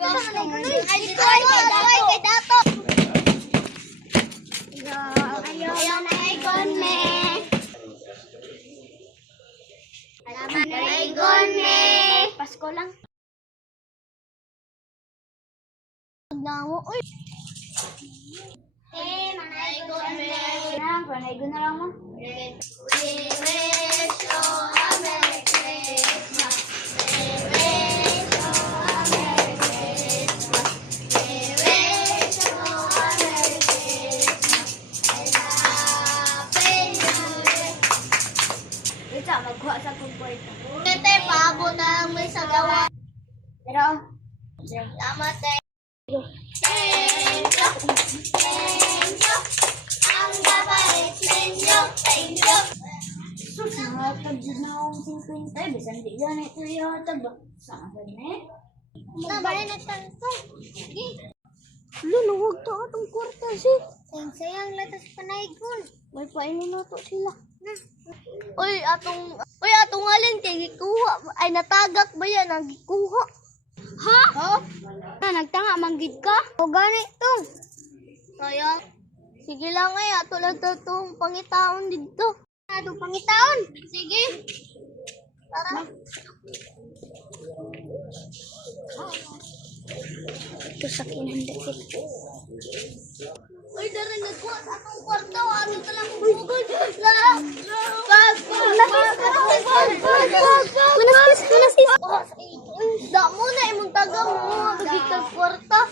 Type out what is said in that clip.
Ayaw na ikon me. Alaman na ikon me. Pasko lang. Namo, uy. Manaigon me. Manaigon na lang mo. We wish you a Merry Christmas. We wish you a Merry Christmas. We wish you a Merry Christmas. And Happy New Year. Ito, magkuha sa kumpuito. Ito, paabot na lang may sagawa. Pero, salamat eh. Thank you. Thank you. Ang babait ninyo. Thank you. Sus, nakatagod na akong 50. Bisan di yan ito yata ba? Saan ba na eh? Nabalin na tanto. Sige. Lalo, huwag to atong kwarta si. Sayang latas panaygon. May painin na to sila. Uy, atong alin kay gikuha. Ay, natagak ba yan ang gikuha? Ha? Ha? Nagtanga, manggid ka? O gani to. Sayang. Sige lang ay, ato lang itong pangitaon dito. Atong pangitaon? Sige. Tara. Ito sa kinanda ito. Uy, dari nagkuha sa atong kwarto. Ano talang bugod? Manasis. Damo na imong taga mo. Magiging kwarta.